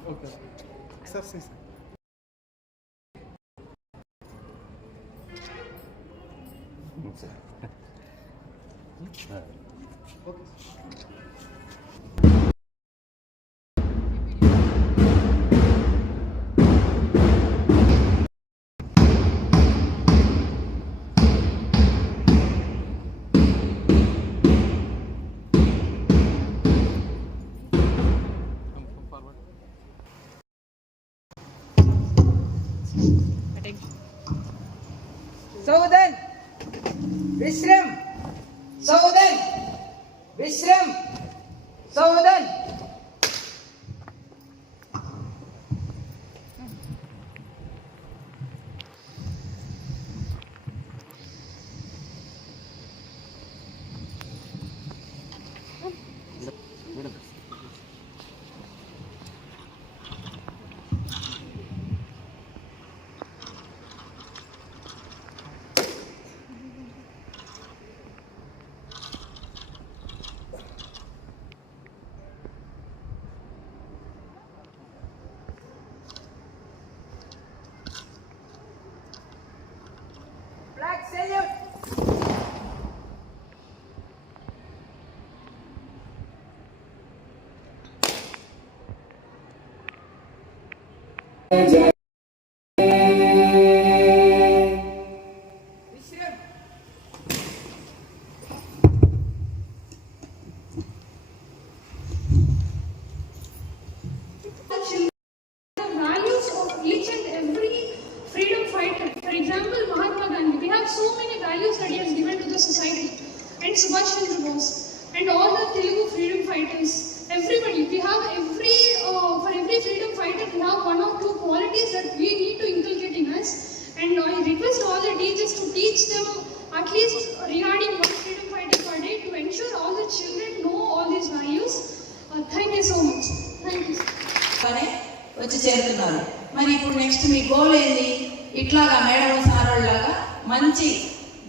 Okay sir C sir okay સૌદન વિશ્રમ સૌદન વિશ્રમ સૌદન Everybody. We have every, uh, for every freedom fighter, we have one or two qualities that we need to inculcate in us. And I request all the teachers to teach them at least regarding one freedom fighting per day to ensure all the children know all these values. Uh, thank you so much. Thank you. గానే వచ్చి చేరుతున్నారు మరి ఇప్పుడు next మీ goal ఏంది ఇట్లాగా madam sir మంచి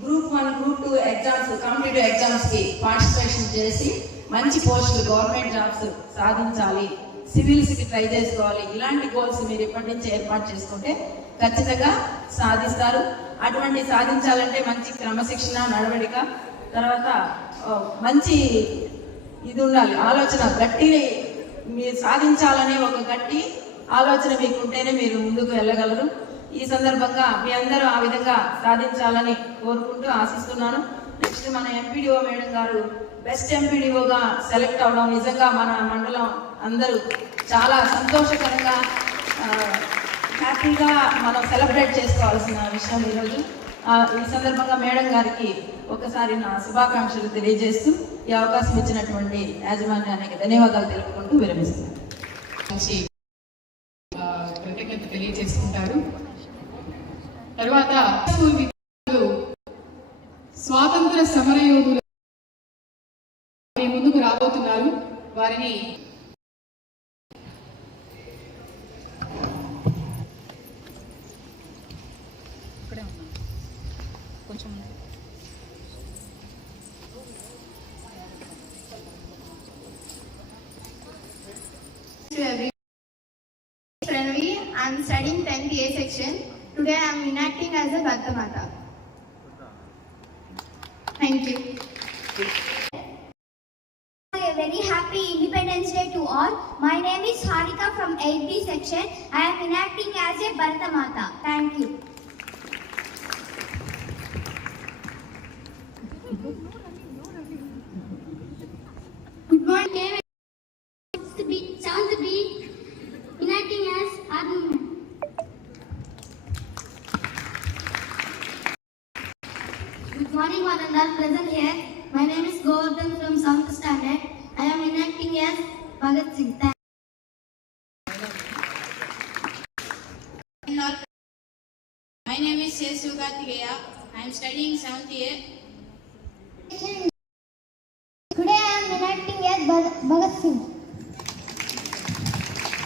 group one group two exams competitive ఎగ్జామ్స్కి participation చేసి మంచి పోస్టులు గవర్నమెంట్ జాబ్స్ సాధించాలి సివిల్స్కి ట్రై చేసుకోవాలి. ఇలాంటి గోల్స్ మీరు ఇప్పటి నుంచి ఏర్పాటు చేసుకుంటే ఖచ్చితంగా సాధిస్తారు. అటువంటి సాధించాలంటే మంచి క్రమశిక్షణ నడవడిక తర్వాత మంచి ఇది ఉండాలి. ఆలోచన గట్టి మీరు సాధించాలనే ఒక గట్టి ఆలోచన మీకు ఉంటేనే మీరు ముందుకు వెళ్ళగలరు. ఈ సందర్భంగా మీ అందరూ ఆ విధంగా సాధించాలని కోరుకుంటూ ఆశిస్తున్నాను. నెక్స్ట్ మన ఎంపీడీఓ మేడం గారు బెస్ట్ ఎంపీడీఓగా సెలెక్ట్ అవడం నిజంగా మన మండలం అందరూ చాలా సంతోషకరంగా హ్యాపీగా మనం సెలబ్రేట్ చేసుకోవాల్సిన విషయం ఈరోజు. ఈ సందర్భంగా మేడం గారికి ఒకసారి నా శుభాకాంక్షలు తెలియజేస్తూ ఈ అవకాశం ఇచ్చినటువంటి యాజమాన్యానికి ధన్యవాదాలు తెలుపుకుంటూ విరమిస్తున్నాను. కృతజ్ఞత తెలియజేసుకుంటారు. తర్వాత స్వాతంత్ర సమరయోధుల ముందుకు రాబోతున్నారు వారిని I am studying 10th A section. Today I am enacting as a Bhattamata. Thank you. Very happy Independence Day to all. My name is Harika from 8B section. I am enacting as a Bharata Mata. Thank you. Gautam from South standard. I am enacting as Bhagat Singh. My name is Sesu Kartikeya. I am studying 7th year.